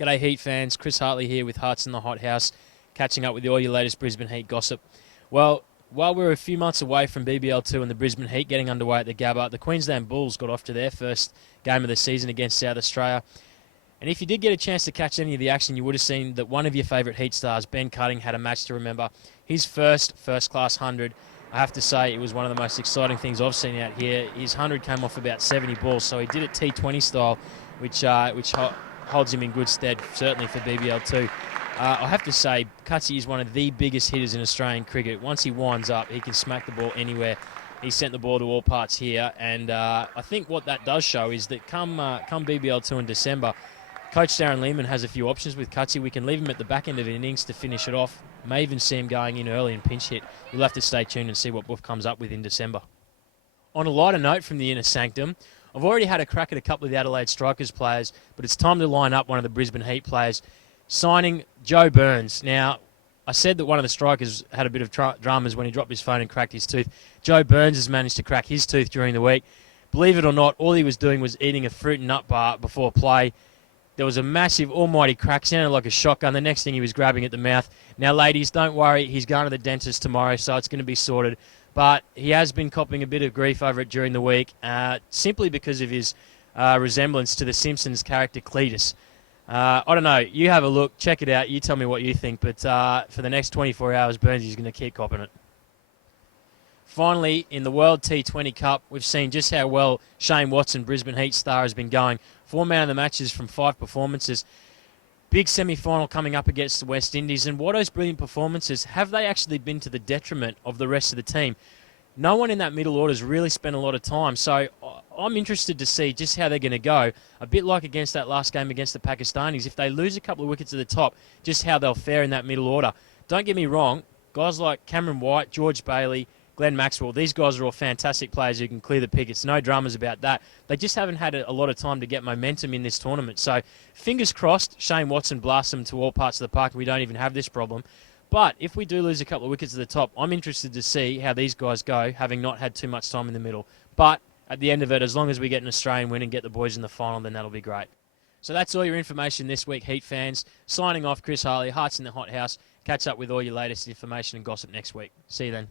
G'day Heat fans, Chris Hartley here with Harts in the Hot House, catching up with all your latest Brisbane Heat gossip. Well, while we're a few months away from BBL2 and the Brisbane Heat getting underway at the Gabba, the Queensland Bulls got off to their first game of the season against South Australia. And if you did get a chance to catch any of the action, you would have seen that one of your favourite Heat stars, Ben Cutting, had a match to remember. His first-class 100. I have to say it was one of the most exciting things I've seen out here. His 100 came off about 70 balls, so he did it T20 style, which holds him in good stead, certainly for BBL2. I have to say, Cutsy is one of the biggest hitters in Australian cricket. Once he winds up, he can smack the ball anywhere. He sent the ball to all parts here, and I think what that does show is that come BBL2 in December, Coach Darren Lehman has a few options with Cutsy. We can leave him at the back end of the innings to finish it off. May even see him going in early and pinch hit. You'll have to stay tuned and see what Buff comes up with in December. On a lighter note from the inner sanctum, I've already had a crack at a couple of the Adelaide Strikers players, but it's time to line up one of the Brisbane Heat players, signing Joe Burns. Now, I said that one of the Strikers had a bit of dramas when he dropped his phone and cracked his tooth. Joe Burns has managed to crack his tooth during the week. Believe it or not, all he was doing was eating a fruit and nut bar before play. There was a massive, almighty crack, sounded like a shotgun. The next thing he was grabbing at the mouth. Now, ladies, don't worry. He's going to the dentist tomorrow, so it's going to be sorted. But he has been copping a bit of grief over it during the week, simply because of his resemblance to the Simpsons character Cletus. I don't know. You have a look. Check it out. You tell me what you think. But for the next 24 hours, Burns is going to keep copping it. Finally, in the World T20 Cup, we've seen just how well Shane Watson, Brisbane Heat star, has been going. 4 man of the matches from 5 performances. Big semi-final coming up against the West Indies. And Watto's brilliant performances, have they actually been to the detriment of the rest of the team? No one in that middle order has really spent a lot of time. So I'm interested to see just how they're going to go. A bit like against that last game against the Pakistanis. If they lose a couple of wickets at the top, just how they'll fare in that middle order. Don't get me wrong. Guys like Cameron White, George Bailey, Glenn Maxwell, these guys are all fantastic players who can clear the pickets. No dramas about that. They just haven't had a lot of time to get momentum in this tournament. So fingers crossed, Shane Watson blasts them to all parts of the park and we don't even have this problem. But if we do lose a couple of wickets at the top, I'm interested to see how these guys go, having not had too much time in the middle. But at the end of it, as long as we get an Australian win and get the boys in the final, then that'll be great. So that's all your information this week, Heat fans. Signing off, Chris Harley, Hearts in the Hot House. Catch up with all your latest information and gossip next week. See you then.